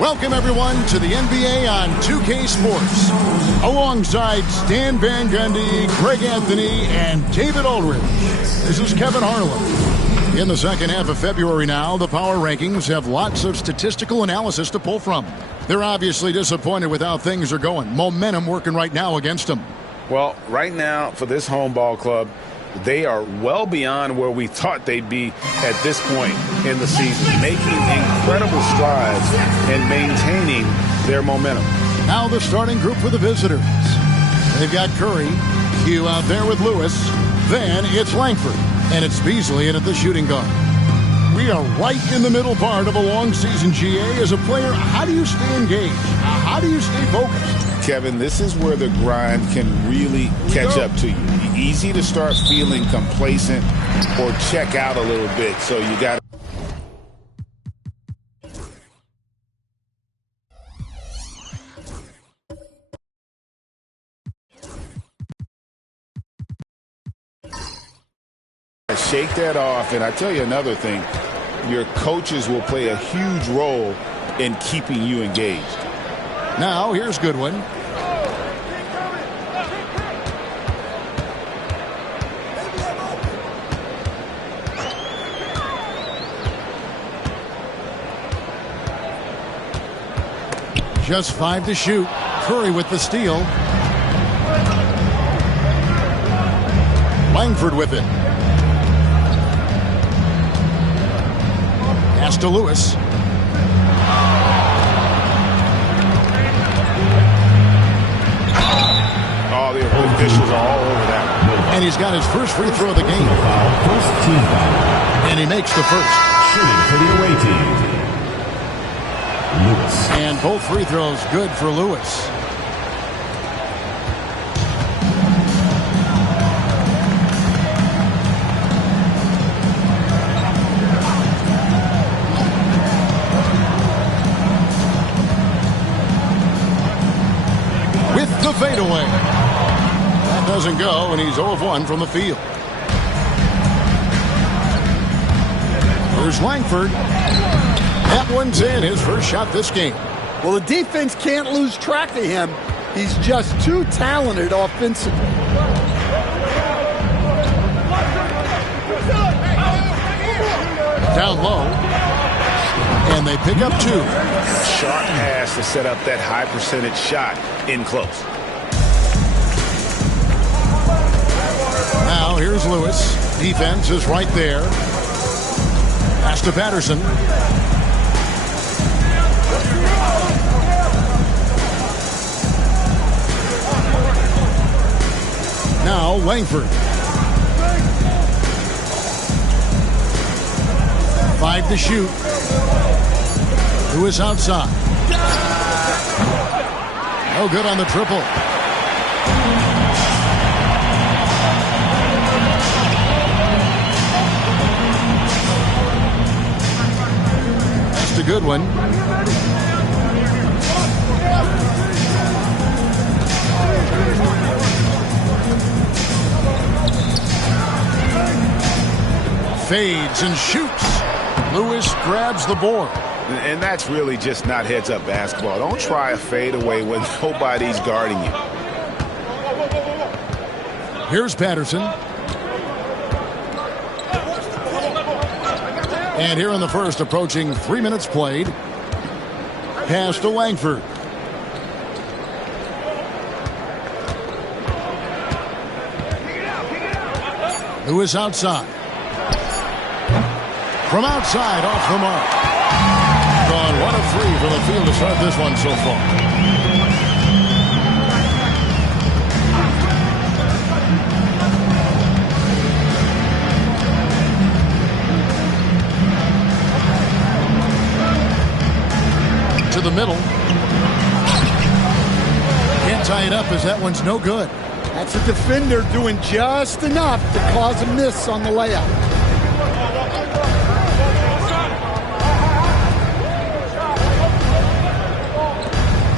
Welcome, everyone, to the NBA on 2K Sports. Alongside Stan Van Gundy, Greg Anthony, and David Aldridge, this is Kevin Harlan. In the second half of February now, the power rankings have lots of statistical analysis to pull from. They're obviously disappointed with how things are going. Momentum working right now against them. Well, right now, for this home ball club, they are well beyond where we thought they'd be at this point in the season, making incredible strides and maintaining their momentum. Now the starting group for the visitors. They've got Curry, Hugh out there with Lewis. Then it's Langford, and it's Beasley in at the shooting guard. We are right in the middle part of a long season, GA. As a player, how do you stay engaged? How do you stay focused? Kevin, this is where the grind can really catch up to you. Easy to start feeling complacent or check out a little bit, so you got to shake that off. And I tell you another thing, your coaches will play a huge role in keeping you engaged. Now here's Goodwin. Just 5 to shoot. Curry with the steal. Langford with it. Pass to Lewis. Oh, the officials are all over that. And he's got his first free throw of the game. First team foul. And he makes the first. Shooting for the away team. Lewis. And both free throws good for Lewis. With the fadeaway. That doesn't go, and he's 0 of 1 from the field. Here's Langford. That one's in, his first shot this game. Well, the defense can't lose track of him. He's just too talented offensively. Down low. And they pick up 2. Sharp pass to set up that high percentage shot in close. Now here's Lewis. Defense is right there. Pass to Patterson. Now Langford. 5 to shoot. Lewis outside. No good on the triple. That's a good one. Fades and shoots. Lewis grabs the board. And that's really just not heads-up basketball. Don't try a fadeaway when nobody's guarding you. Here's Patterson. And here in the first, approaching 3 minutes played. Pass to Langford. Lewis outside. From outside, off the mark. Gone 1 of 3 from the field to start this one so far. To the middle. Can't tie it up as that one's no good. That's a defender doing just enough to cause a miss on the layup.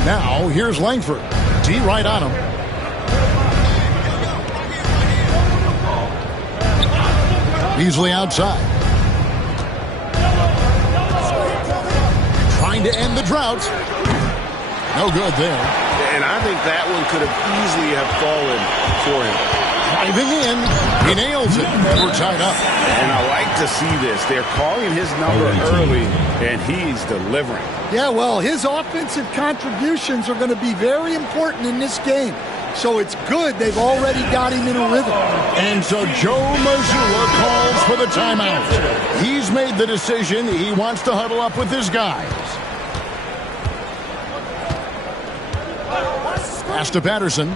Now, here's Langford. D right on him. Beasley outside. Trying to end the drought. No good there. And I think that one could have easily have fallen for him. Driving in, he nails it. We're tied up. And I like to see this. They're calling his number early, and he's delivering. Yeah, well, his offensive contributions are going to be very important in this game. So it's good they've already got him in a rhythm. And so Joe Mazzulla calls for the timeout. He's made the decision. He wants to huddle up with his guys. Pass to Patterson.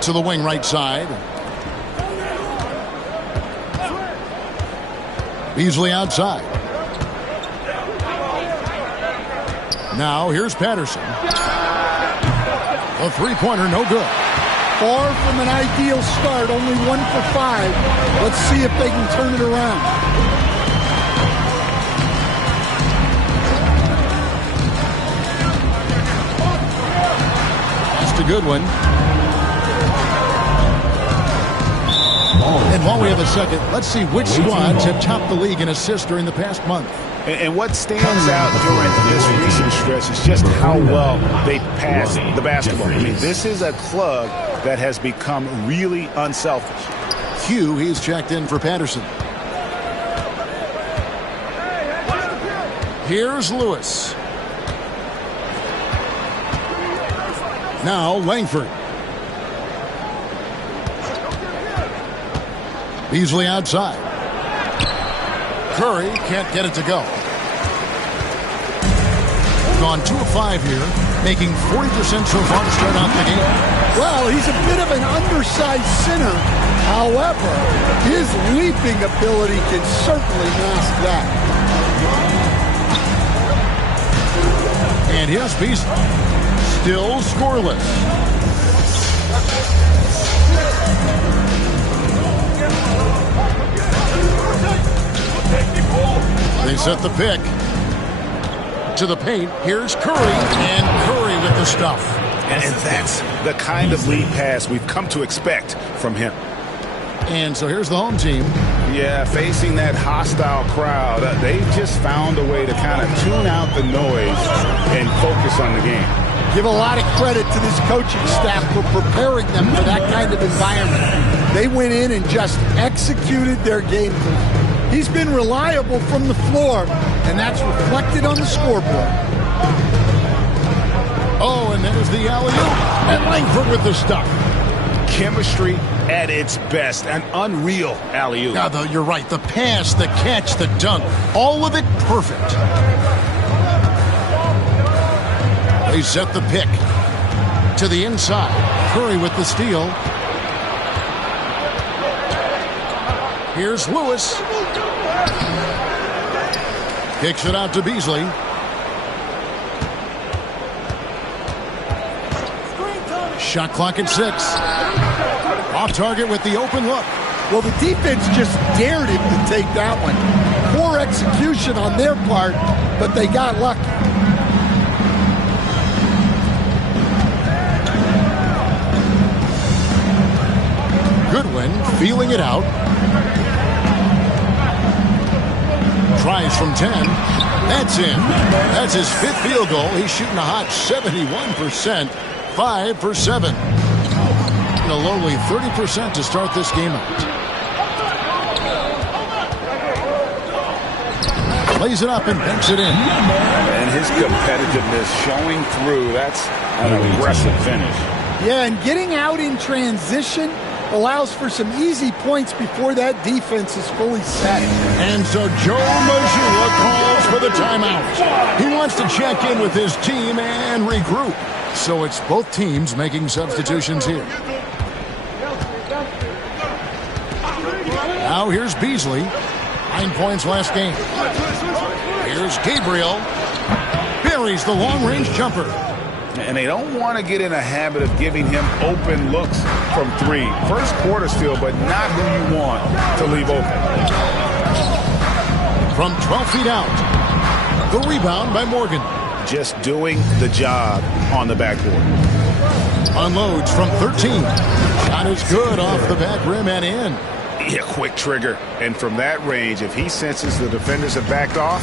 To the wing right side. Beasley outside. Now here's Patterson. A three-pointer, no good. Far from an ideal start, only 1 for 5. Let's see if they can turn it around. That's a good one. And while we have a second, let's see which squads have topped the league in assists during the past month. And what stands out during this recent stretch is just how well they pass the basketball. I mean, this is a club that has become really unselfish. Hugh, he's checked in for Patterson. Here's Lewis. Now Langford. Beasley outside. Curry can't get it to go. Gone 2 of 5 here, making 40% so far to start out the game. Well, he's a bit of an undersized center. However, his leaping ability can certainly mask that. And here's Beasley. Still scoreless. They set the pick. To the paint. Here's Curry. And Curry with the stuff. And that's the kind of lead pass we've come to expect from him. And so here's the home team. Yeah, facing that hostile crowd, they've just found a way to kind of tune out the noise and focus on the game. Give a lot of credit to this coaching staff for preparing them for that kind of environment. They went in and just executed their game plan. He's been reliable from the floor, and that's reflected on the scoreboard. Oh, and there's the alley-oop. And Langford with the stuff. Chemistry at its best. An unreal alley-oop. Yeah, you're right. The pass, the catch, the dunk. All of it perfect. They set the pick. To the inside. Curry with the steal. Here's Lewis. Kicks it out to Beasley. Shot clock at 6. Off target with the open look. Well, the defense just dared him to take that one. Poor execution on their part, but they got lucky. Goodwin feeling it out. Tries from 10. That's in. That's his 5th field goal. He's shooting a hot 71%. 5 for 7. And a lowly 30% to start this game out. Lays it up and banks it in. And his competitiveness showing through. That's an aggressive finish. Yeah, and getting out in transition allows for some easy points before that defense is fully set. And so Joe Mazzulla calls for the timeout. He wants to check in with his team and regroup. So it's both teams making substitutions here. Now here's Beasley. 9 points last game. Here's Gabriel. Buries the long-range jumper. And they don't want to get in a habit of giving him open looks from 3. First quarter still, but not who you want to leave open. From 12 feet out. The rebound by Morgan. Just doing the job on the backboard. Unloads from 13. Shot is good off the back rim and in. Yeah, quick trigger. And from that range, if he senses the defenders have backed off,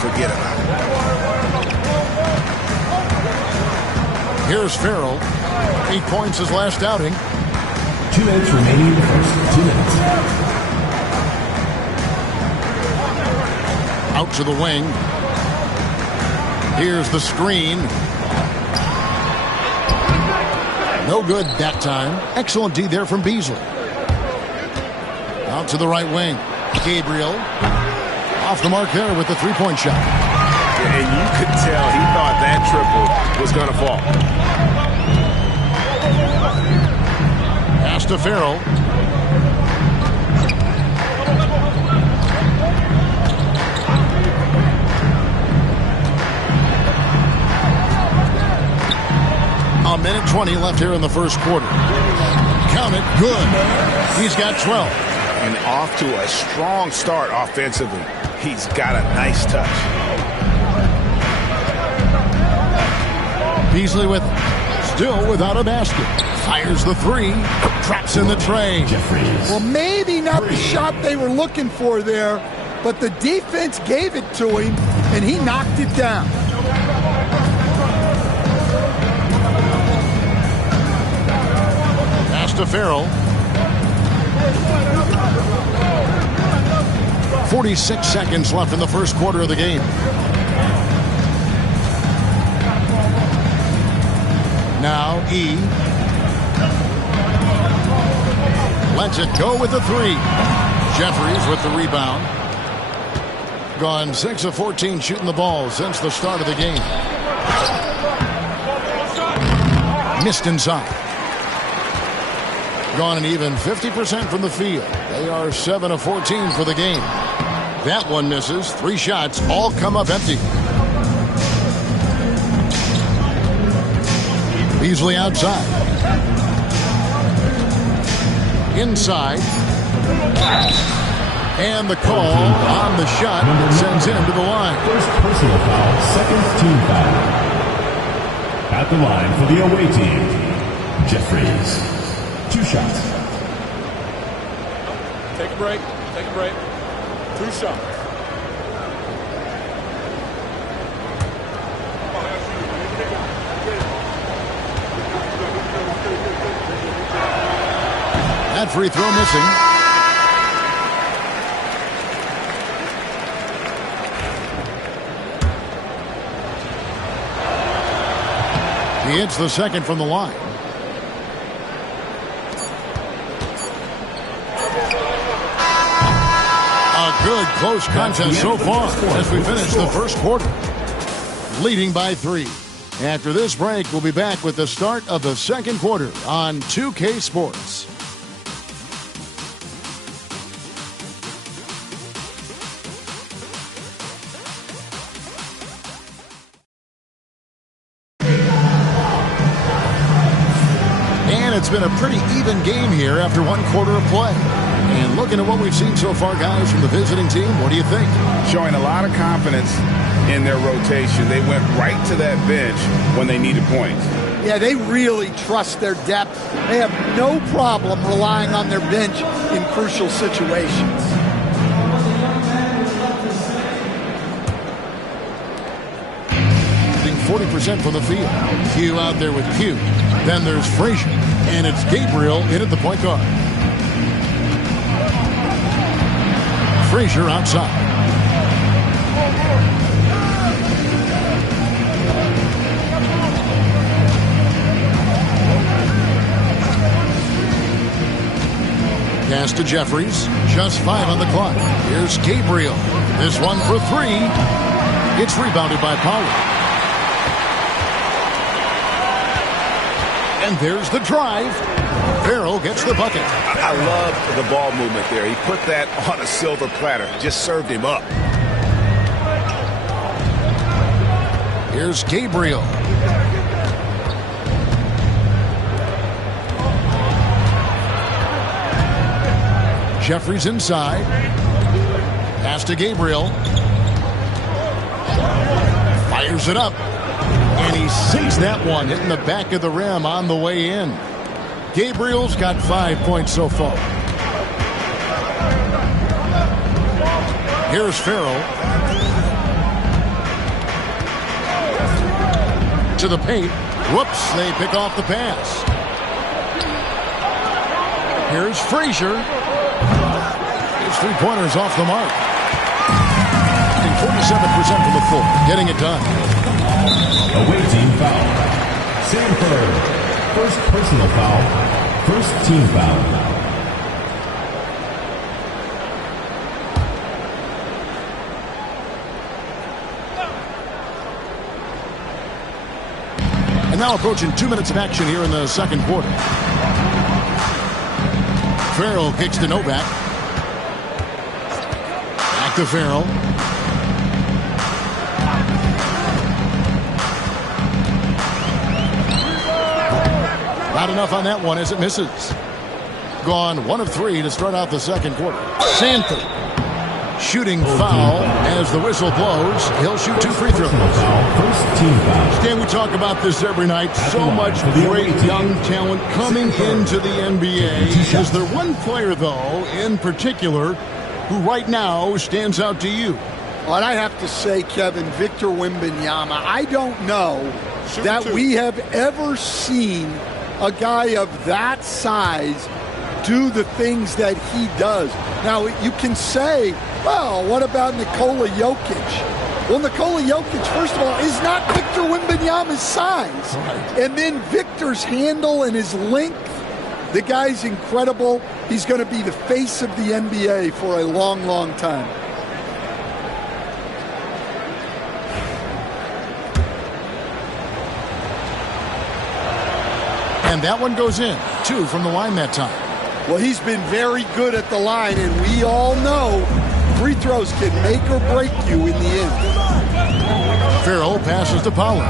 forget about it. Here's Farrell. 8 points his last outing. 2 minutes remaining in the first. 2 minutes. Out to the wing. Here's the screen. No good that time. Excellent D there from Beasley. Out to the right wing. Gabriel. Off the mark there with the three-point shot. And you could tell he thought that triple was going to fall. Pass to Farrell. A minute 20 left here in the first quarter. Count it. Good. He's got 12. And off to a strong start offensively. He's got a nice touch. Beasley still without a basket. Fires the three. Traps in the tray. Jeffries. Well, maybe not the shot they were looking for there, but the defense gave it to him, and he knocked it down. Pass to Farrell. 46 seconds left in the first quarter of the game. Now E. Lets it go with the three. Jeffries with the rebound. Gone 6 of 14 shooting the ball since the start of the game. Missed inside. Gone an even 50% from the field. They are 7 of 14 for the game. That one misses. 3 shots all come up empty. Beasley outside. Inside. And the call on the shot that sends him to the line. First personal foul, second team foul. At the line for the away team, Jeffries. 2 shots. Take a break. Take a break. 2 shots. That free throw missing. He hits the second from the line. A good close contest so far as we finish the first quarter. Leading by 3. After this break, we'll be back with the start of the second quarter on 2K Sports. It's been a pretty even game here after 1 quarter of play. And looking at what we've seen so far, guys, from the visiting team, what do you think? Showing a lot of confidence in their rotation. They went right to that bench when they needed points. Yeah, they really trust their depth. They have no problem relying on their bench in crucial situations. 40% from the field. Q out there with Q. Then there's Frazier. And it's Gabriel in at the point guard. Frazier outside. Pass to Jeffries. Just 5 on the clock. Here's Gabriel. This one for 3. It's rebounded by Powell. And there's the drive. Farrell gets the bucket. I love the ball movement there. He put that on a silver platter. Just served him up. Here's Gabriel. Jeffries inside. Pass to Gabriel. Fires it up. And he sinks that one, hitting the back of the rim on the way in. Gabriel's got 5 points so far. Here's Farrell. To the paint. Whoops, they pick off the pass. Here's Frazier. His three-pointers off the mark. 47% from the floor, getting it done. Away team foul. Sanford. First personal foul. First team foul. And now approaching 2 minutes of action here in the second quarter. Farrell kicks to Novak. Back to Farrell. Not enough on that one as it misses. Gone 1 of 3 to start out the second quarter. Sanford. Shooting foul as the whistle blows. He'll shoot 2 free throws. First team foul. Stan, we talk about this every night. So much great young talent coming into the NBA. Is there one player, though, in particular, who right now stands out to you? Well, I have to say, Kevin, Victor Wembanyama. I don't know that we have ever seen a guy of that size do the things that he does. Now, you can say, well, what about Nikola Jokic? Well, Nikola Jokic, first of all, is not Victor Wembanyama's size. Right. And then Victor's handle and his length, the guy's incredible. He's going to be the face of the NBA for a long, long time. And that one goes in. 2 from the line that time. Well, he's been very good at the line, and we all know free throws can make or break you in the end. Farrell passes to Pollard.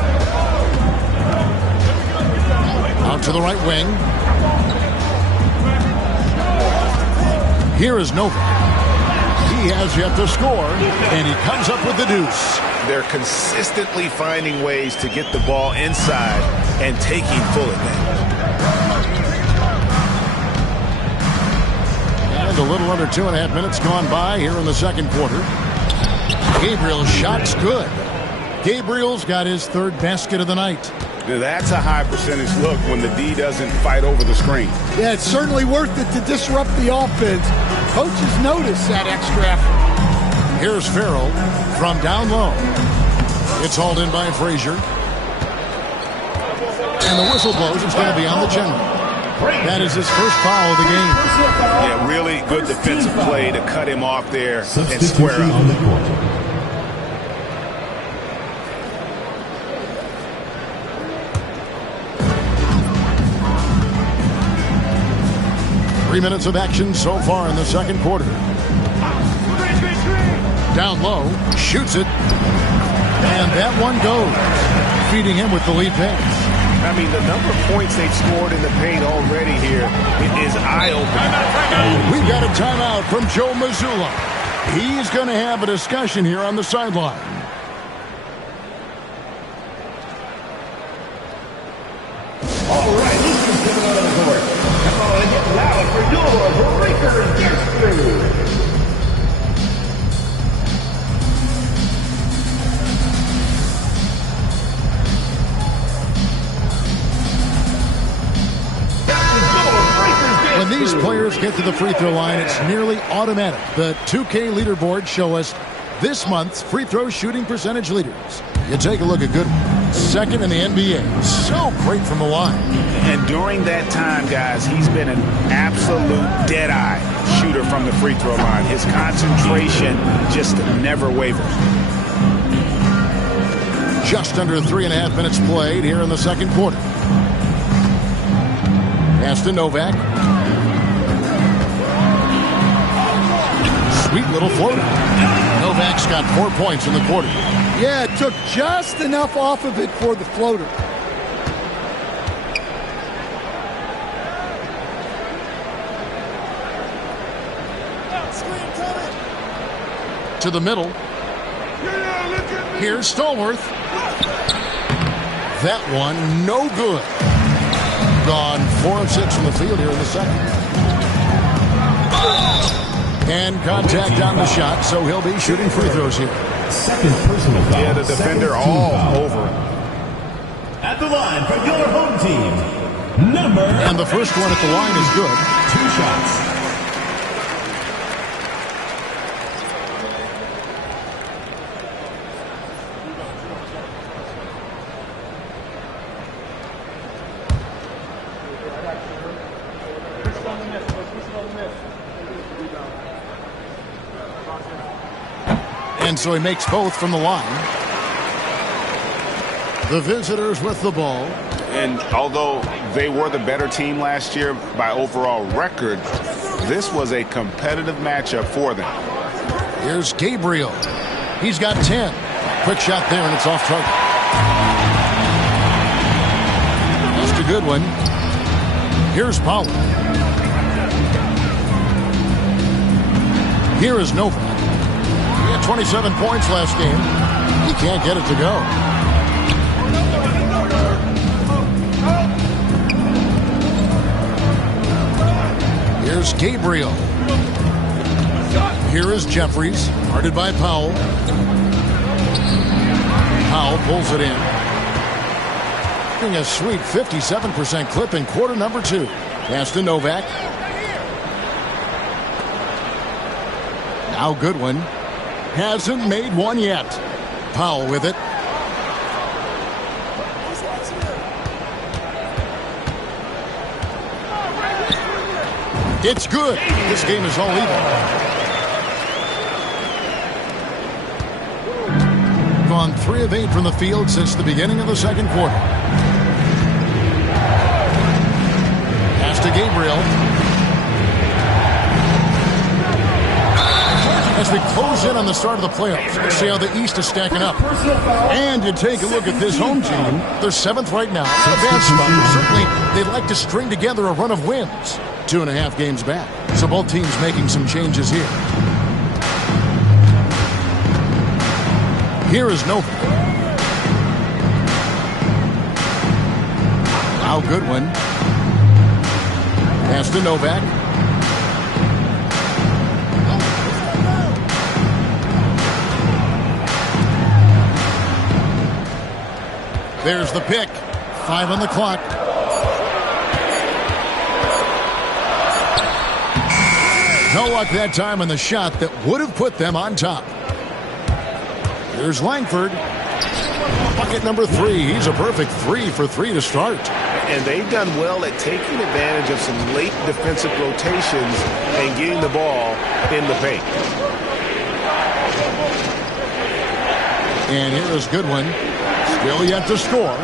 Out to the right wing. Here is Novak. He has yet to score, and he comes up with the deuce. They're consistently finding ways to get the ball inside and taking full advantage. And a little under 2.5 minutes gone by here in the second quarter. Gabriel's shot's good. Gabriel's got his 3rd basket of the night. That's a high percentage look when the D doesn't fight over the screen. Yeah, it's certainly worth it to disrupt the offense. Coaches notice that extra effort. Here's Farrell from down low. It's hauled in by Frazier. And the whistle blows. It's going to be on the general. That is his first foul of the game. Yeah, really good defensive play to cut him off there and square up. On the court. 3 minutes of action so far in the second quarter. Down low, shoots it, and that one goes, feeding him with the lead pass. I mean, the number of points they've scored in the paint already here is eye-opening. We've got a timeout from Joe Mazzulla. He's going to have a discussion here on the sideline. All right, this is coming out of the court. Come on and get loud for your Breakers Jeffries. When these players get to the free throw line, it's nearly automatic. The 2K leaderboards show us this month's free throw shooting percentage leaders. You take a look at Goodwin, 2nd in the NBA. So great from the line. And during that time, guys, he's been an absolute dead-eye shooter from the free throw line. His concentration just never wavers. Just under 3.5 minutes played here in the second quarter. Pass to Novak. Sweet little floater. Novak's got 4 points in the quarter. Yeah, it took just enough off of it for the floater. To the middle. Here's Stallworth. That one, no good. Gone 4 of 6 from the field here in the second. And contact on the shot, so he'll be shooting free throws here. Second personal foul. Yeah, the defender all over. At the line for your home team, number. And the first one at the line is good. 2 shots. And so he makes both from the line. The visitors with the ball. And although they were the better team last year by overall record, this was a competitive matchup for them. Here's Gabriel. He's got 10. Quick shot there, and it's off target. Just a good one. Here's Powell. Here is Novak. He had 27 points last game. He can't get it to go. Here's Gabriel. Here is Jeffries, guarded by Powell. Powell pulls it in. Getting a sweet 57% clip in quarter number 2. Pass to Novak. Now Goodwin. Hasn't made one yet. Powell with it. It's good. This game is all even. Gone 3 of 8 from the field since the beginning of the second quarter. Pass to Gabriel. As we close in on the start of the playoffs, let's see how the East is stacking up. And you take a look at this home team. They're 7th right now. It's a bad spot, but certainly they'd like to string together a run of wins. 2.5 games back. So both teams making some changes here. Here is Novak. Now Goodwin. Pass to Novak. There's the pick. 5 on the clock. No luck that time on the shot that would have put them on top. Here's Langford. Bucket number 3. He's a perfect 3 for 3 to start. And they've done well at taking advantage of some late defensive rotations and getting the ball in the paint. And here is Goodwin. Still yet to score.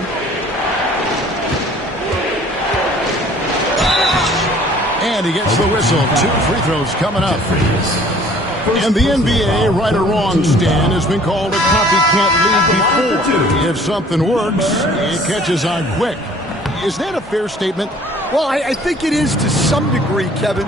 And he gets the whistle. 2 free throws coming up. And the NBA, right or wrong, Stan, has been called a copycat league before. If something works, it catches on quick. Is that a fair statement? Well, I think it is to some degree, Kevin.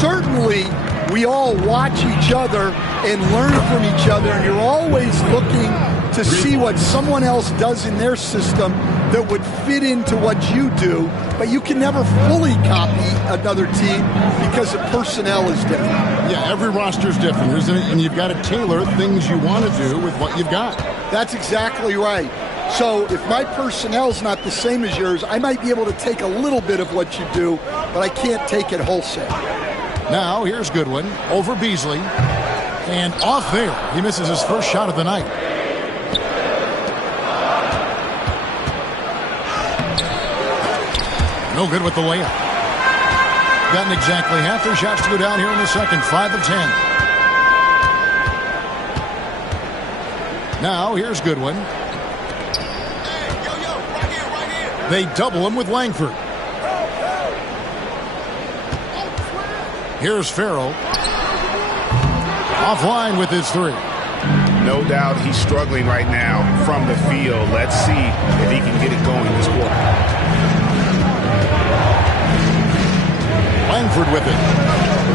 Certainly, we all watch each other and learn from each other, and you're always looking to see what someone else does in their system that would fit into what you do, but you can never fully copy another team because the personnel is different. Yeah, every roster is different, isn't it? And you've got to tailor things you want to do with what you've got. That's exactly right. So if my personnel's not the same as yours, I might be able to take a little bit of what you do, but I can't take it wholesale. Now, here's Goodwin over Beasley. And off there, he misses his first shot of the night. No good with the layup. Gotten exactly half their shots to go down here in the second. 5 of 10. Now, here's Goodwin. They double him with Langford. Here's Farrell. Offline with his 3. No doubt he's struggling right now from the field. Let's see if he can get it going this quarter. Langford with it.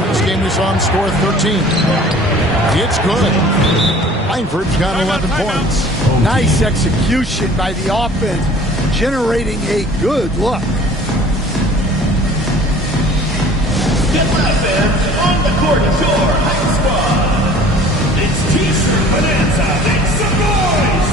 This game we saw him score 13. It's good. Langford's got 11 points. Nice execution by the offense generating a good look. Get left fans on the court tour hype squad. It's T-shirt bonanza. Make some noise.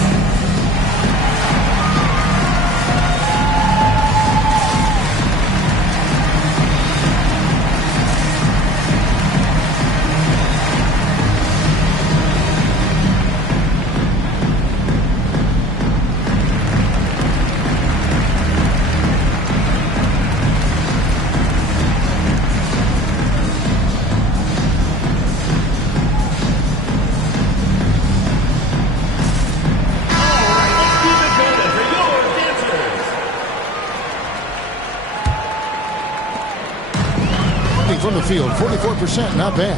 From the field, 44%, not bad.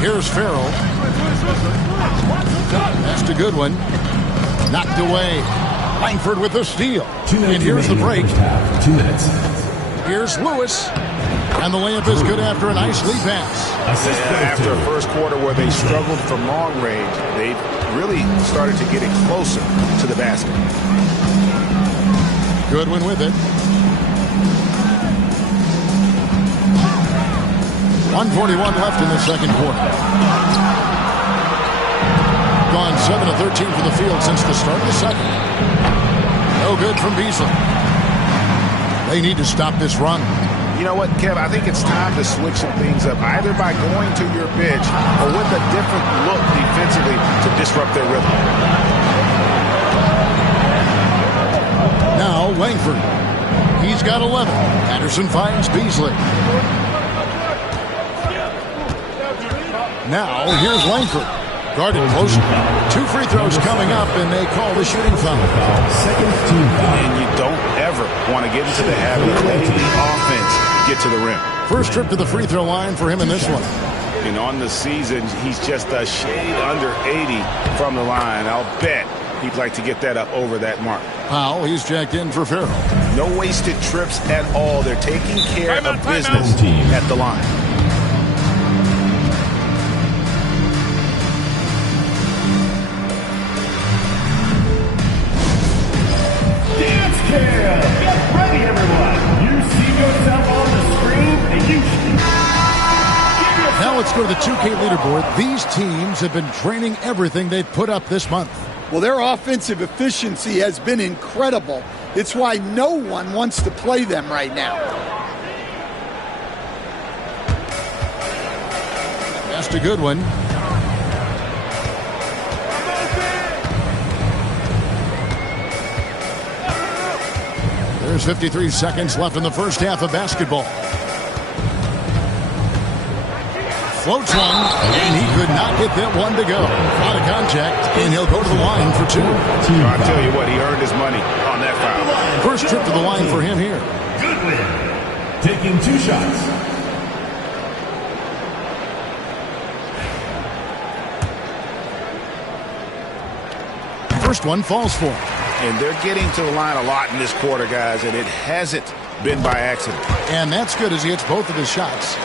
Here's Farrell. That's a good one. Knocked away. Langford with the steal. And here's the break. 2 minutes. Here's Lewis. And the layup is good after a nice lead pass. After a first quarter where they struggled from long range, they really started to get it closer to the basket. Goodwin with it. 1:41 left in the second quarter. Gone 7 of 13 from the field since the start of the second. No good from Beasley. They need to stop this run. You know what, Kev? I think it's time to switch some things up, either by going to your bench or with a different look defensively to disrupt their rhythm. Now Langford. He's got 11. Anderson finds Beasley. Now here's Langford. Guarded close. 2 free throws coming up, and they call the shooting foul. Second team foul. And you don't ever want to get into the habit of letting the offense get to the rim. First trip to the free throw line for him in this one. And on the season, he's just a shade under 80 from the line. I'll bet he'd like to get that up over that mark. Powell, he's jacked in for Farrell. No wasted trips at all. They're taking care of business at the line. Get ready, everyone. You see yourself on the screen, and you should. Now let's go to the 2K leaderboard. These teams have been training everything they've put up this month. Well, their offensive efficiency has been incredible. It's why no one wants to play them right now. That's a good one. There's 53 seconds left in the first half of basketball. Floats one, and he could not get that one to go. Out of contact, and he'll go to the line for 2. I'll tell you what, he earned his money on that foul. First trip to the line for him here. Goodwin taking 2 shots. First one falls for him. And they're getting to the line a lot in this quarter, guys, and it hasn't been by accident. And that's good as he hits both of his shots.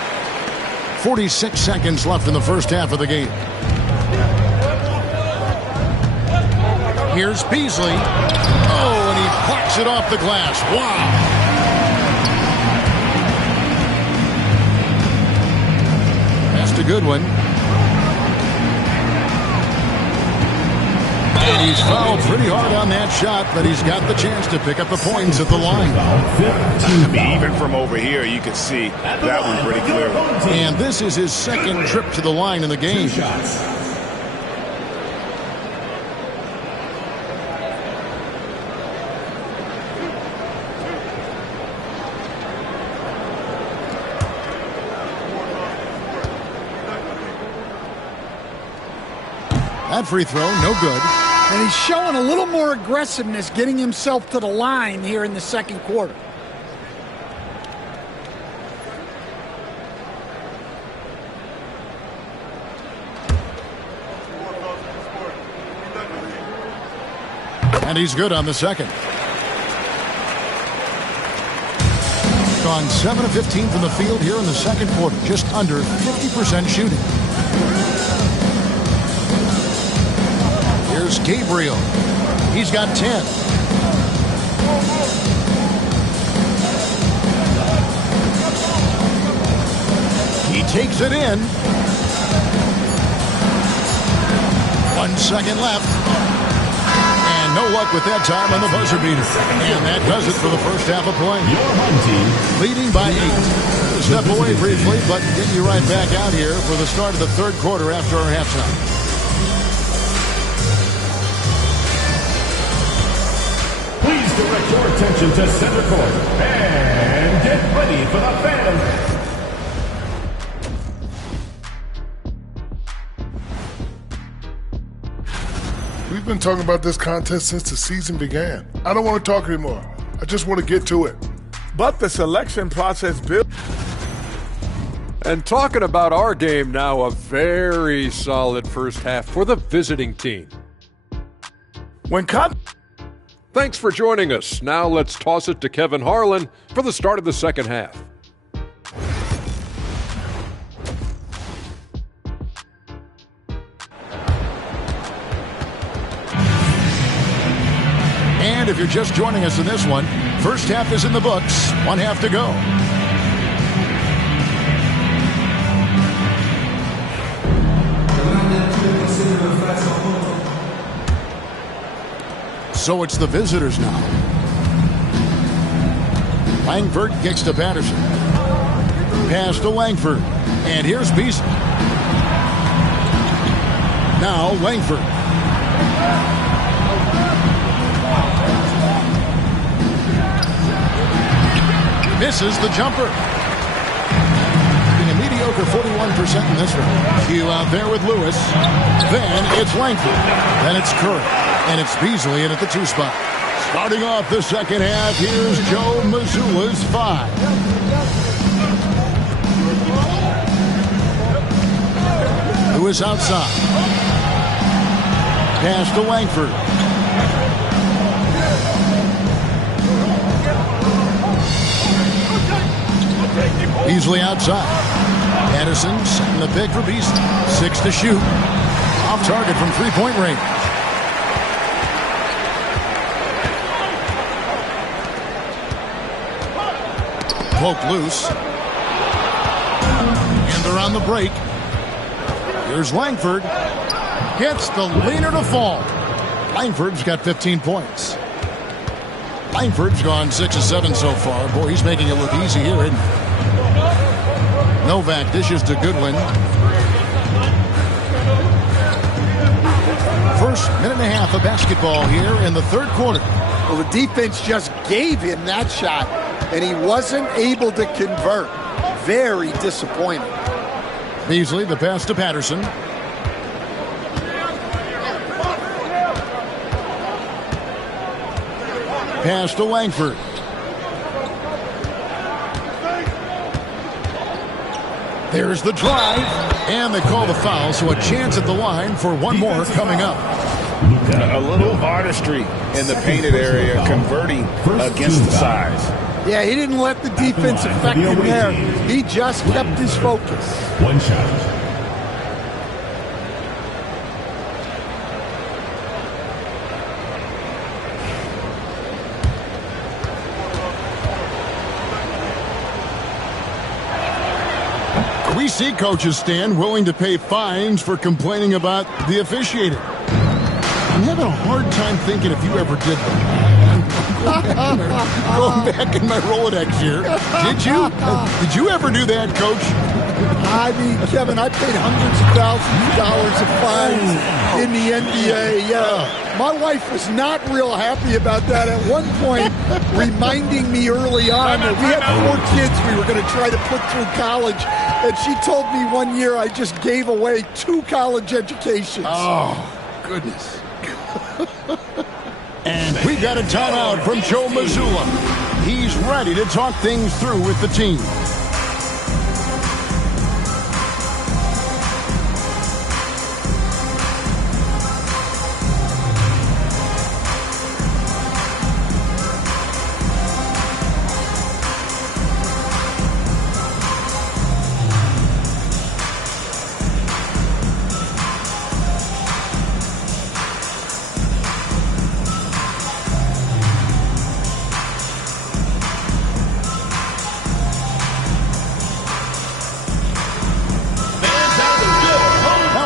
46 seconds left in the first half of the game. Here's Beasley. Oh, and he plucks it off the glass. Wow. That's a good one. And he's fouled pretty hard on that shot, but he's got the chance to pick up the points at the line. I mean, even from over here, you could see that one pretty clearly. And this is his second trip to the line in the game. 2 shots. That free throw, no good. And he's showing a little more aggressiveness getting himself to the line here in the second quarter. And he's good on the second. Gone 7 of 15 from the field here in the second quarter. Just under 50% shooting. Here's Gabriel. He's got 10. He takes it in. 1 second left. And no luck with that time on the buzzer beater. And that does it for the first half of play. Your home team Leading by 8. Step away briefly, but getting you right back out here for the start of the third quarter after our halftime. Please direct your attention to center court and get ready for the Phantom. We've been talking about this contest since the season began. I don't want to talk anymore. I just want to get to it. But the selection process built. And talking about our game now, a very solid first half for the visiting team. Thanks for joining us. Now let's toss it to Kevin Harlan for the start of the second half. And if you're just joining us in this one, first half is in the books. 1 half to go. So it's the visitors now. Langford kicks to Patterson. Pass to Langford. And here's Beasley. Now Langford. Misses the jumper. Being a mediocre 41% in this one. Hugh out there with Lewis. Then it's Langford. Then it's Curry. And it's Beasley in at the 2 spot. Starting off the second half, here's Joe Mazzulla's 5. Lewis outside. Pass to Langford. Beasley outside. Patterson setting the pick for Beasley. 6 to shoot. Off target from 3-point range. Poke loose. And they're on the break. Here's Langford. Hits the leaner to fall. Langford's got 15 points. Langford's gone 6 of 7 so far. Boy, he's making it look easy here, isn't he? Novak dishes to Goodwin. First minute and a half of basketball here in the third quarter. Well, the defense just gave him that shot, and he wasn't able to convert. Very disappointing. Beasley, the pass to Patterson. Pass to Langford. There's the drive, and they call the foul, so a chance at the line for one more coming up. A little artistry in the painted area, converting against the size. Yeah, he didn't let the defense affect him there. He just kept his focus. One shot. We see coaches, Stan, willing to pay fines for complaining about the officiating. I'm having a hard time thinking if you ever did that. Going back in my Rolodex here. Did you? Did you ever do that, Coach? I mean, Kevin, I paid hundreds of thousands of dollars of fines in the NBA. Yeah. My wife was not real happy about that at one point, reminding me early on that we had 4 kids we were going to try to put through college. And she told me one year I just gave away 2 college educations. Oh, goodness. And we got a timeout from Joe Mazzulla. He's ready to talk things through with the team.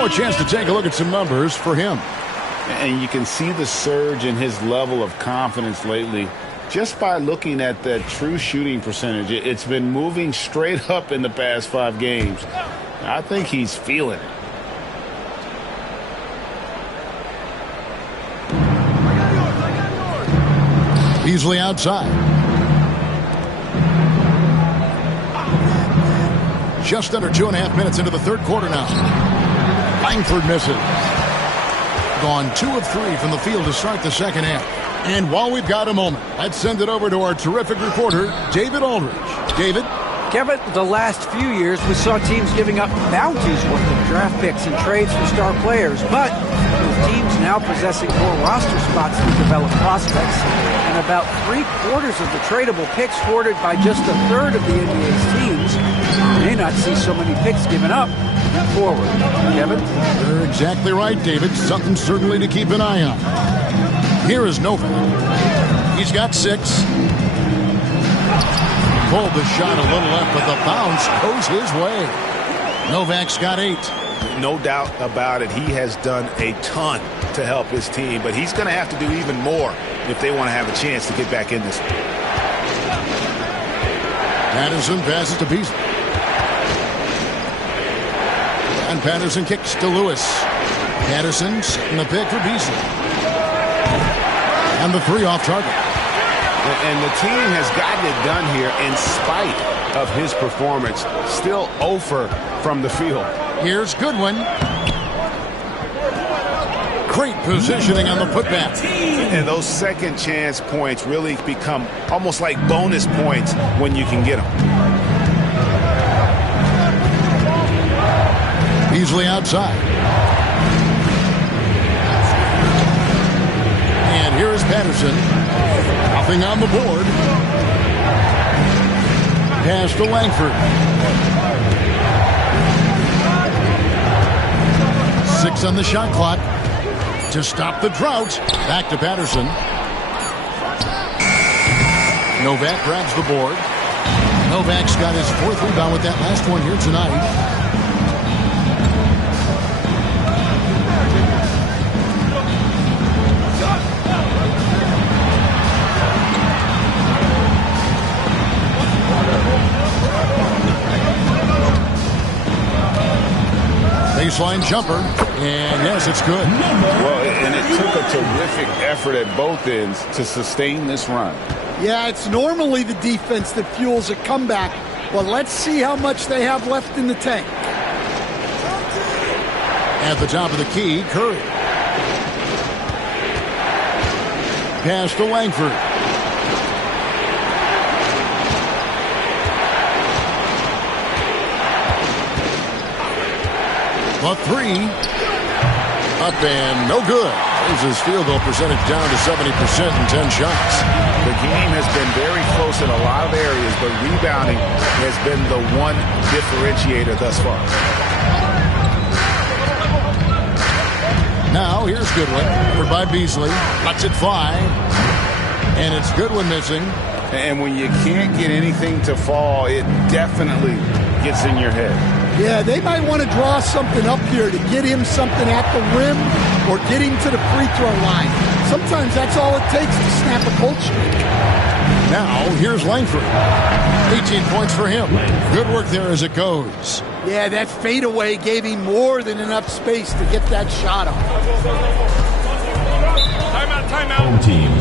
Now a chance to take a look at some numbers for him. And you can see the surge in his level of confidence lately just by looking at that true shooting percentage. It's been moving straight up in the past 5 games. I think he's feeling it. Beasley outside. Just under 2.5 minutes into the third quarter now. Langford misses. Gone 2 of 3 from the field to start the second half. And while we've got a moment, let's send it over to our terrific reporter, David Aldridge. David? Kevin, the last few years we saw teams giving up bounties worth of draft picks and trades for star players, but with teams now possessing more roster spots to develop prospects, and about 3/4 of the tradable picks hoarded by just a third of the NBA's teams, we may not see so many picks given up forward. Kevin? You're exactly right, David. Something certainly to keep an eye on. Here is Novak. He's got 6. Pulled the shot a little left, but the bounce goes his way. Novak's got 8. No doubt about it. He has done a ton to help his team, but he's going to have to do even more if they want to have a chance to get back in this. Patterson passes to Beasley. And Patterson kicks to Lewis. Patterson setting the pick for Beasley. And the 3 off target. And the team has gotten it done here in spite of his performance. Still 0 from the field. Here's Goodwin. Great positioning on the putback. And those second chance points really become almost like bonus points when you can get them. Beasley outside. And here is Patterson. Nothing on the board. Pass to Langford. 6 on the shot clock to stop the drought. Back to Patterson. Novak grabs the board. Novak's got his 4th rebound with that last one here tonight. Baseline jumper, and yes, it's good. Well, and it took a terrific effort at both ends to sustain this run. Yeah, it's normally the defense that fuels a comeback, but let's see how much they have left in the tank. At the top of the key, Curry. Pass to Langford. The 3, up and no good. Brings his field goal percentage down to 70% in 10 shots. The game has been very close in a lot of areas, but rebounding has been the one differentiator thus far. Now, here's Goodwin, covered by Beasley. Lets it fly, and it's Goodwin missing. And when you can't get anything to fall, it definitely gets in your head. Yeah, they might want to draw something up here to get him something at the rim or get him to the free throw line. Sometimes that's all it takes to snap a cold streak. Now, here's Langford. 18 points for him. Good work there as it goes. Yeah, that fadeaway gave him more than enough space to get that shot off. Timeout. Home team.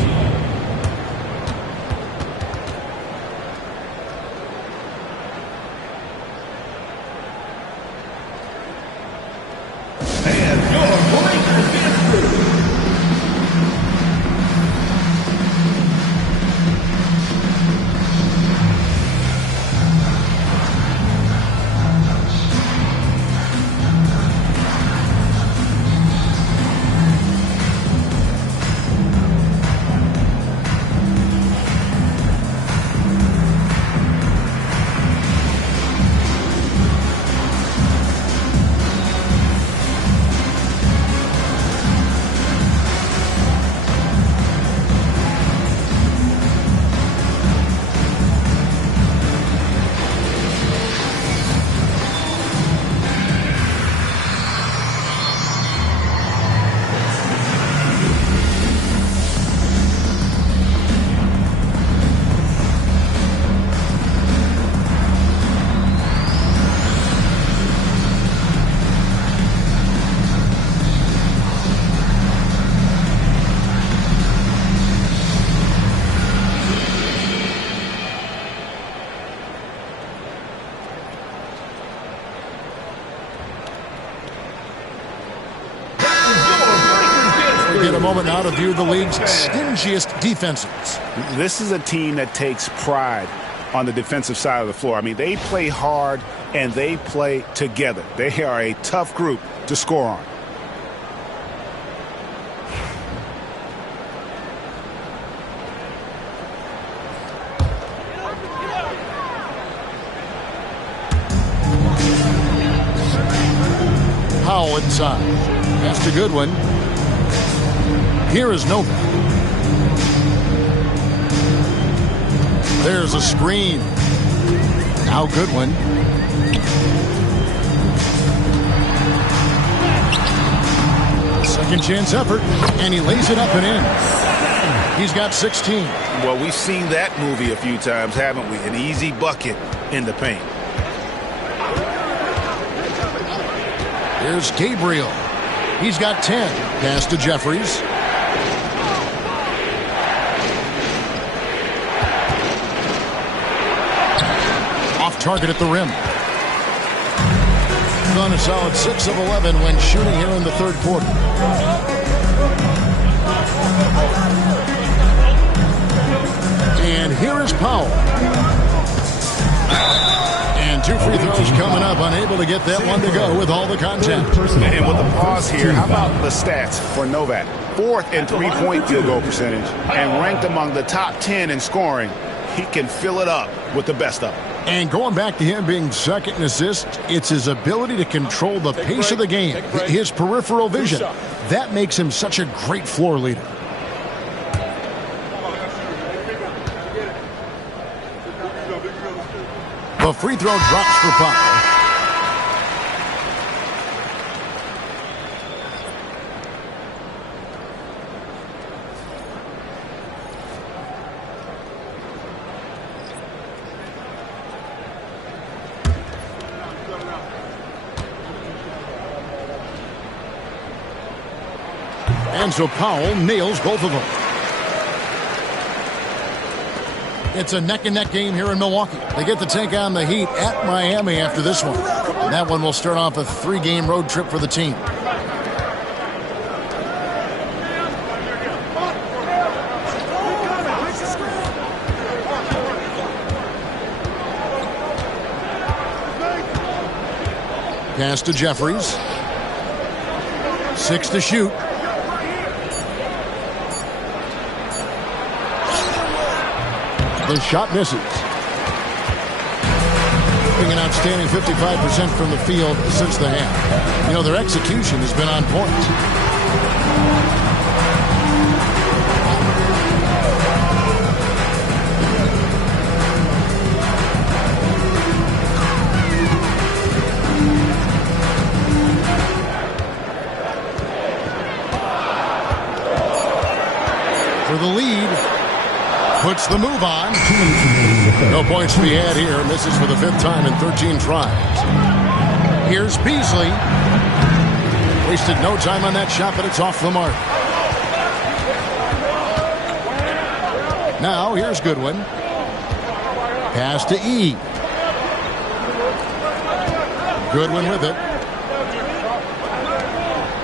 moment now to view the league's stingiest defenses. This is a team that takes pride on the defensive side of the floor. I mean, they play hard and they play together. They are a tough group to score on. Powell inside. That's a good one. Here is Novak. There's a screen. Now Goodwin. Second chance effort, and he lays it up and in. He's got 16. Well, we've seen that movie a few times, haven't we? An easy bucket in the paint. Here's Gabriel. He's got 10. Pass to Jeffries. Off target at the rim. On a solid 6 of 11 when shooting here in the third quarter. And here is Powell. And 2 free throws coming up, unable to get that one to go with all the contact. And with the pause here, how about the stats for Novak? 4th in three-point field goal percentage and ranked among the top 10 in scoring. He can fill it up with the best of them. And going back to him being second in assists, it's his ability to control the pace of the game, his peripheral vision. That makes him such a great floor leader. The free throw drops for Powell. And so Powell nails both of them. It's a neck-and-neck game here in Milwaukee. They get to take on the Heat at Miami after this one. That one will start off a 3-game road trip for the team. Pass to Jeffries. 6 to shoot. The shot misses. Being an outstanding 55% from the field since the half. You know, their execution has been on point. For the lead. Puts the move on. No points to be had here. Misses for the 5th time in 13 tries. Here's Beasley. Wasted no time on that shot, but it's off the mark. Now here's Goodwin. Pass to E. Goodwin with it.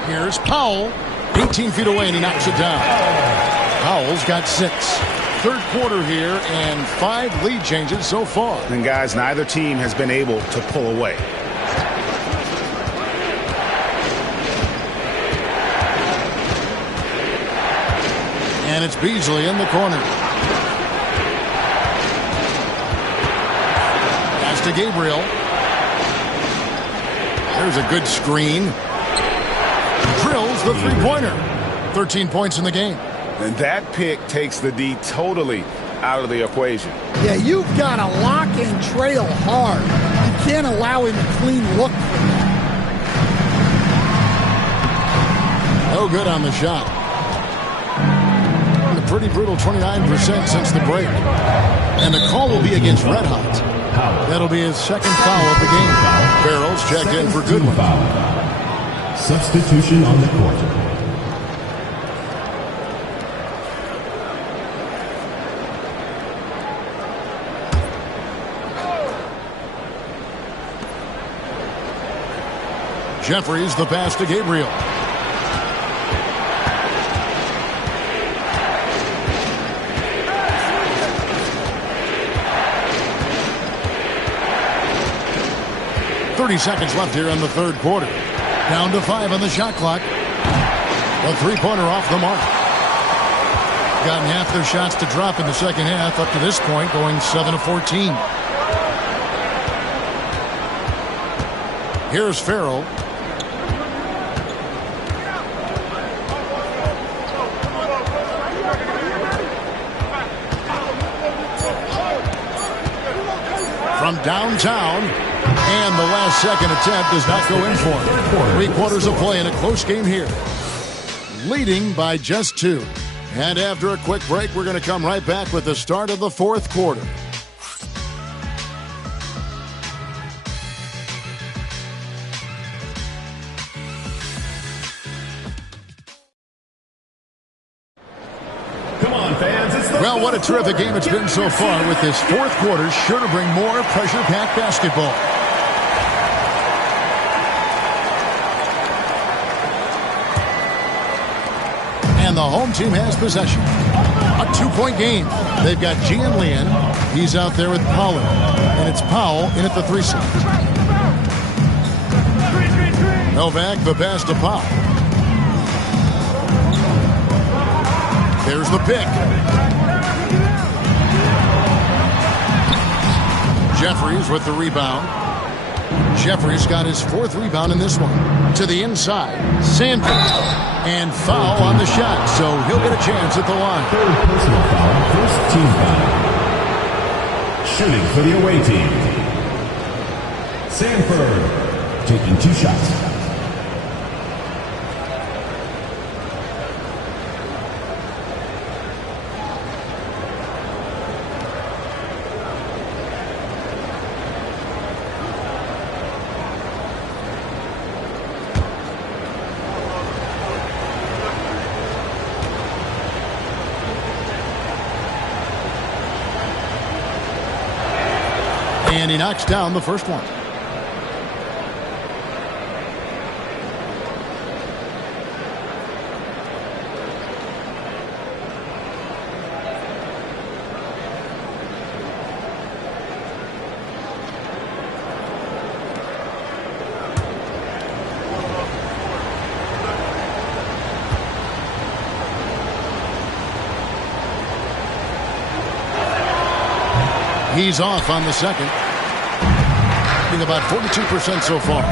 Here's Powell. 18 feet away, and he knocks it down. Powell's got 6. Third quarter here and 5 lead changes so far. And guys, neither team has been able to pull away. And it's Beasley in the corner. Pass to Gabriel. There's a good screen. Drills the three-pointer. 13 points in the game. And that pick takes the D totally out of the equation. Yeah, you've got to lock and trail hard. You can't allow him a clean look from that. No good on the shot. A pretty brutal 29% since the break. And the call will be against Red Hot. That'll be his 2nd foul of the game. Barrels checked in for Goodwin. Substitution on the court. Jeffries the pass to Gabriel. 30 seconds left here in the third quarter. Down to 5 on the shot clock. A three-pointer off the mark. Gotten half their shots to drop in the second half up to this point, going 7 of 14. Here's Farrell. From downtown, and the last second attempt does not go in for him. 3 quarters of play in a close game here. Leading by just 2. And after a quick break, we're going to come right back with the start of the fourth quarter. Come on, fans. It's the Well, what a terrific game it's been so far, with this fourth quarter sure to bring more pressure-packed basketball. And the home team has possession. A 2-point game. They've got Gian Leon. He's out there with Pollard. And it's Powell in at the 3 slot. Novak, the pass to Powell. There's the pick. Jeffries with the rebound. Jeffries got his 4th rebound in this one. To the inside. Sanford. And foul on the shot, so he'll get a chance at the line. third personal foul, first team foul. Shooting for the away team. Sanford taking 2 shots. And he knocks down the first one. He's off on the second. About 42% so far.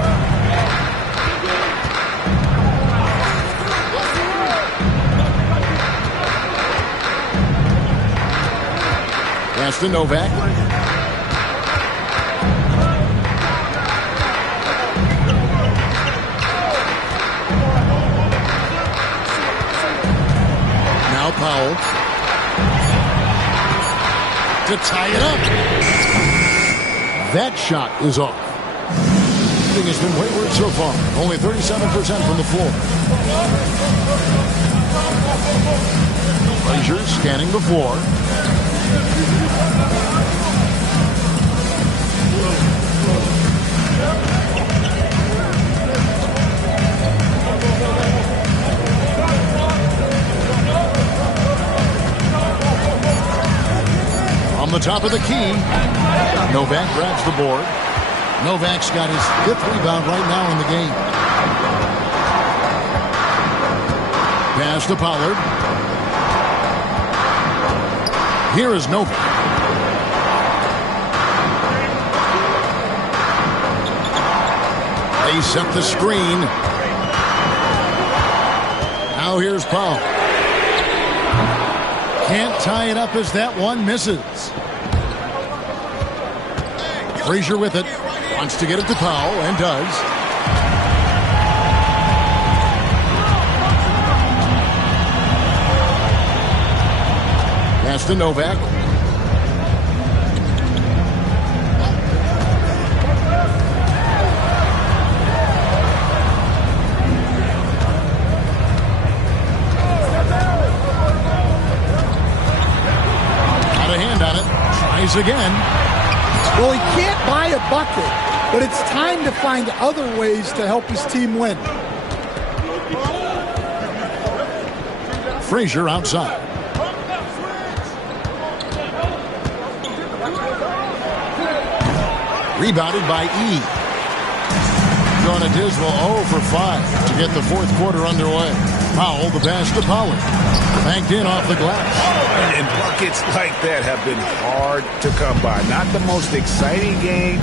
Pass to Novak. Now Powell. To tie it up. That shot is off. Shooting has been wayward so far. Only 37% from the floor. Frazier scanning the floor. On the top of the key, Novak grabs the board. Novak's got his 5th rebound right now in the game. Pass to Pollard. Here is Novak. They set the screen. Now here's Powell. Can't tie it up as that one misses. Frazier with it. Wants to get it to Powell, and does. Pass to Novak. Got a hand on it. Tries again. Well, he can't buy a bucket, but it's time to find other ways to help his team win. Frazier outside. Rebounded by E. gone a dismal 0 for 5 to get the fourth quarter underway. Powell, the pass to Pollard. Banked in off the glass. And buckets like that have been hard to come by. Not the most exciting game.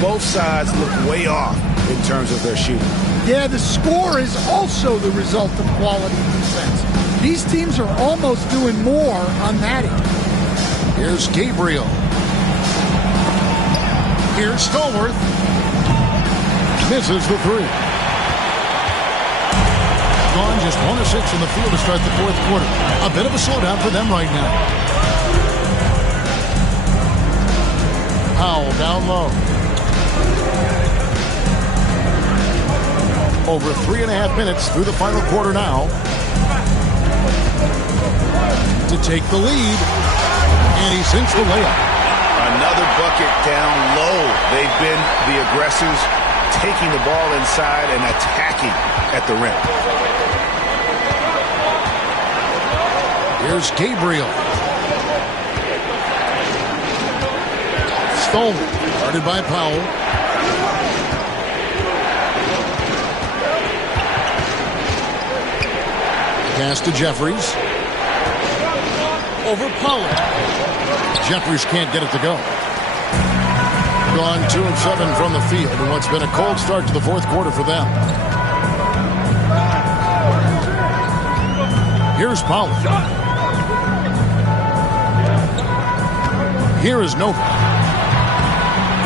Both sides look way off in terms of their shooting. Yeah, the score is also the result of quality defense. These teams are almost doing more on that end. Here's Gabriel. Here's Stallworth. Misses the three. Gone just 1 of 6 in the field to start the fourth quarter. A bit of a slowdown for them right now. Powell down low. Over 3.5 minutes through the final quarter now to take the lead. And he sinks the layup. Another bucket down low. They've been the aggressors, taking the ball inside and attacking at the rim. Here's Gabriel. Stolen. Guarded by Powell. Pass to Jeffries. Over Pollard. Jeffries can't get it to go. Gone 2 of 7 from the field in what's been a cold start to the fourth quarter for them. Here's Pollard. Here is Nova.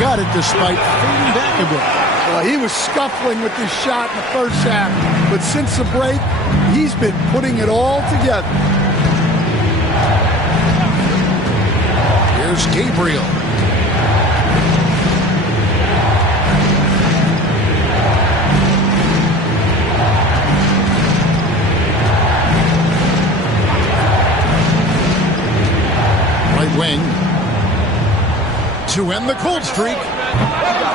Got it despite fading back a bit. Well, he was scuffling with this shot in the first half, but since the break, he's been putting it all together. Here's Gabriel. Right wing. To end the cold streak.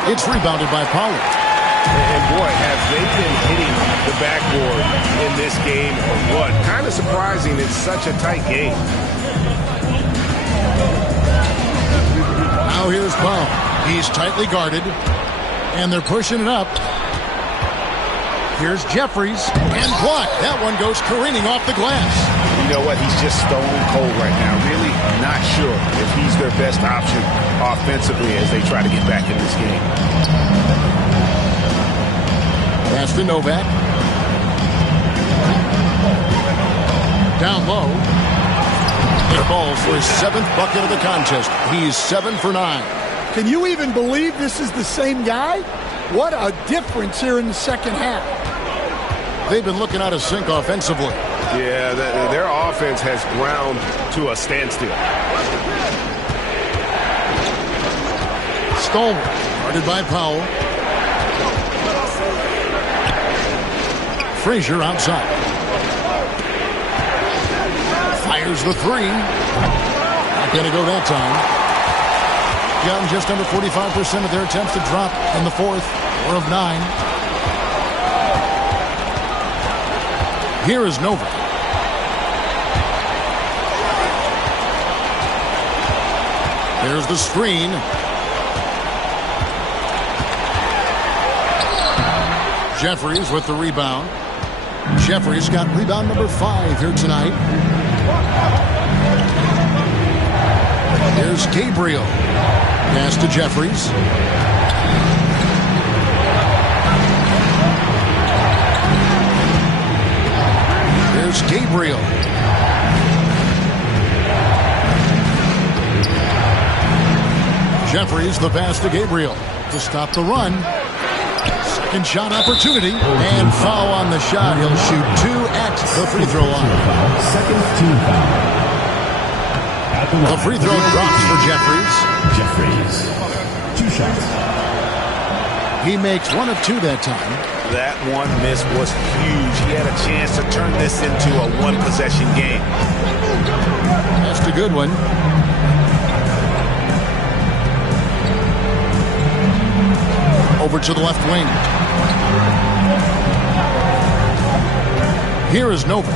It's rebounded by Pollard. And boy, have they been hitting the backboard in this game or what? Kind of surprising it's such a tight game. Now here's Powell. He's tightly guarded. And they're pushing it up. Here's Jeffries. And blocked. That one goes careening off the glass. You know what? He's just stone cold right now. Really not sure if he's their best option offensively as they try to get back in this game. Pass to Novak. Down low. It falls for his 7th bucket of the contest. He's 7 for 9. Can you even believe this is the same guy? What a difference here in the second half. They've been looking out of sync offensively. Yeah, their offense has ground to a standstill. Stallworth, guarded by Powell. Frazier outside. Fires the three. Not going to go that time. Young just under 45% of their attempts to drop in the fourth, 4 of 9. Here is Nova. There's the screen. Jeffries with the rebound. Jeffries got rebound number 5 here tonight. Here's Gabriel. Pass to Jeffries. Here's Gabriel. Jeffries, the pass to Gabriel to stop the run. Second shot opportunity. And foul on the shot. He'll shoot 2 at the free throw line. Second team foul. The free throw drops for Jeffries. Jeffries. 2 shots. He makes 1 of 2 that time. That one miss was huge. He had a chance to turn this into a 1-possession game. That's a good one. Over to the left wing. Here is Novak.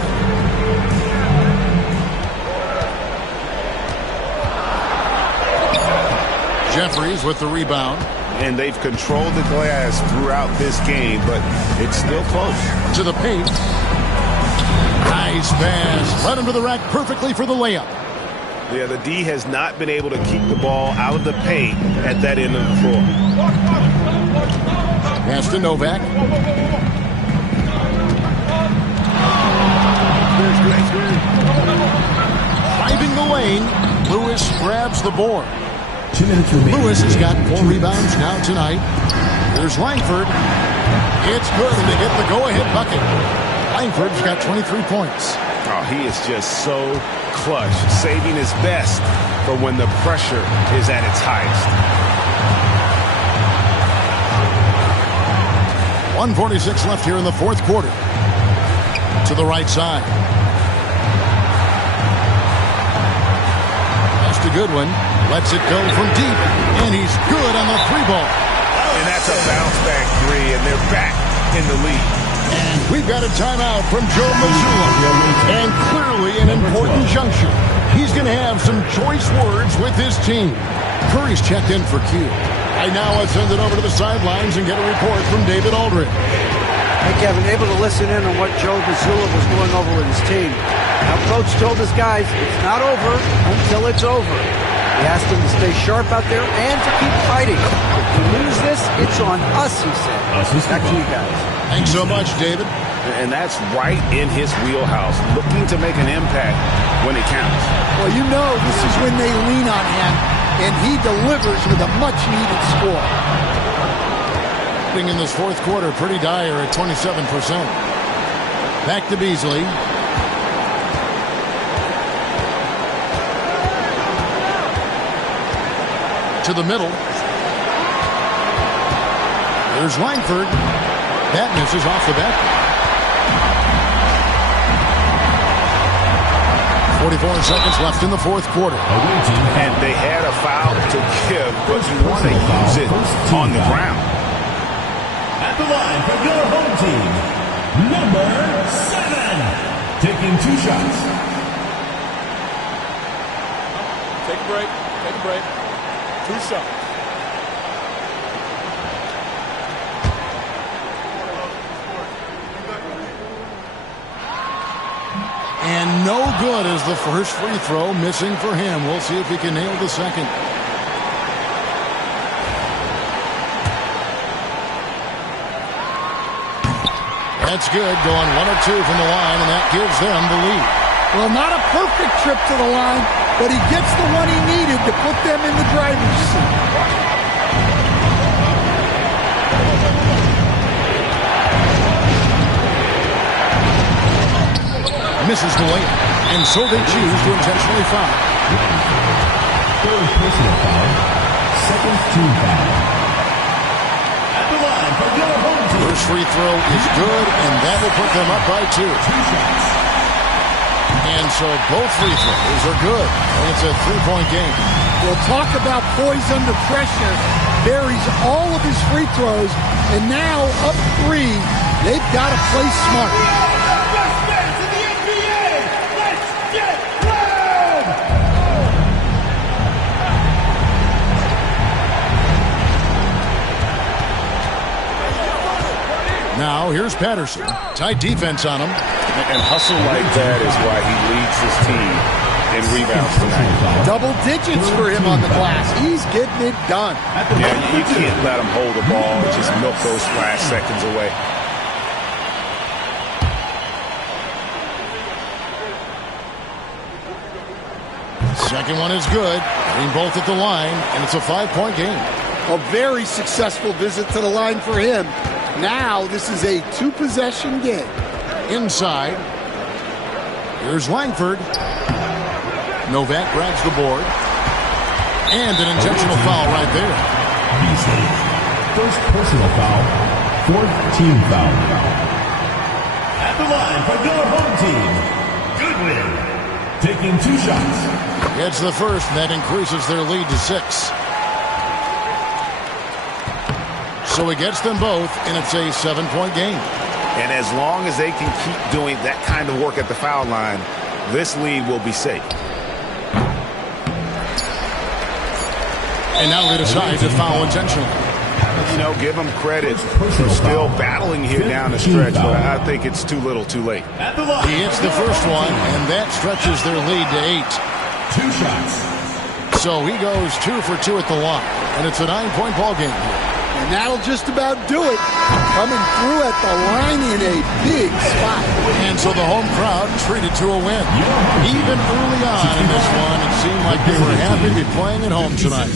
Jeffries with the rebound. and they've controlled the glass throughout this game, but it's still close. To the paint. Nice pass. Right into the rack perfectly for the layup. Yeah, the D has not been able to keep the ball out of the paint at that end of the floor. Pass to Novak. Driving the lane, Lewis grabs the board. 2 minutes remaining. Lewis has got 4 rebounds now tonight. Here's Langford. It's good, and they get the go-ahead bucket. Langford's got 23 points. Oh, he is just so clutch, saving his best for when the pressure is at its highest. 1:46 left here in the fourth quarter. To the right side. That's a good one. Lets it go from deep, and he's good on the 3-ball. And that's a bounce-back 3, and they're back in the lead. And we've got a timeout from Joe Mazzulla. And clearly an important juncture. He's going to have some choice words with his team. Curry's checked in for Q. Right now, let's send it over to the sidelines and get a report from David Aldridge. Hey, Kevin, able to listen in on what Joe Mazzulla was going over with his team. Now, Coach told his guys it's not over until it's over. He asked them to stay sharp out there and to keep fighting. If we lose this, it's on us, he said. Back to you guys. Thanks so much, David. And that's right in his wheelhouse, looking to make an impact when it counts. Well, you know this is when they lean on him, and he delivers with a much-needed score. In this fourth quarter, pretty dire at 27%. Back to Beasley. To the middle. There's Langford. That misses off the back. 44 seconds left in the fourth quarter. And they had a foul to give, but you want to use it on the ground. At the line for your home team, number 7, taking 2 shots. Take a break. Take a break. 2 shots. And no good as the first free throw, missing for him. We'll see if he can nail the second. That's good, going 1 of 2 from the line, and that gives them the lead. Well, not a perfect trip to the line, but he gets the one he needed to put them in the driver's seat. Misses the layup, and so they choose to intentionally foul. Third personal foul, second team foul. At the line for your home team. First free throw is good, and that will put them up by 2. 2 shots. And so both free throws are good, and it's a 3-point game. We'll talk about poise under pressure. Buries all of his free throws, and now up 3, they've got to play smart. Now, here's Patterson. Tight defense on him. And hustle like that is why he leads his team in rebounds tonight. Double digits for him on the glass. He's getting it done. Yeah, you can't let him hold the ball and just milk those last seconds away. Second one is good. Getting both at the line, and it's a 5-point game. A very successful visit to the line for him. Now this is a 2-possession game. Inside. Here's Langford. Novak grabs the board. And an intentional foul right there. Beasley. First personal foul, fourth team foul. At the line for your home team, Goodwin. Taking 2 shots. Gets the first, and that increases their lead to 6. So he gets them both, and it's a 7-point game. And as long as they can keep doing that kind of work at the foul line, this lead will be safe. And now they decide to foul intentionally. give them credit for still battling here down the stretch, but I think it's too little too late. He hits the first one, and that stretches their lead to 8. 2 shots. So he goes 2 for 2 at the line, and it's a 9-point ball game here. And that'll just about do it. Coming through at the line in a big spot. And so the home crowd treated to a win. Even early on in this one, it seemed like they were happy to be playing at home tonight.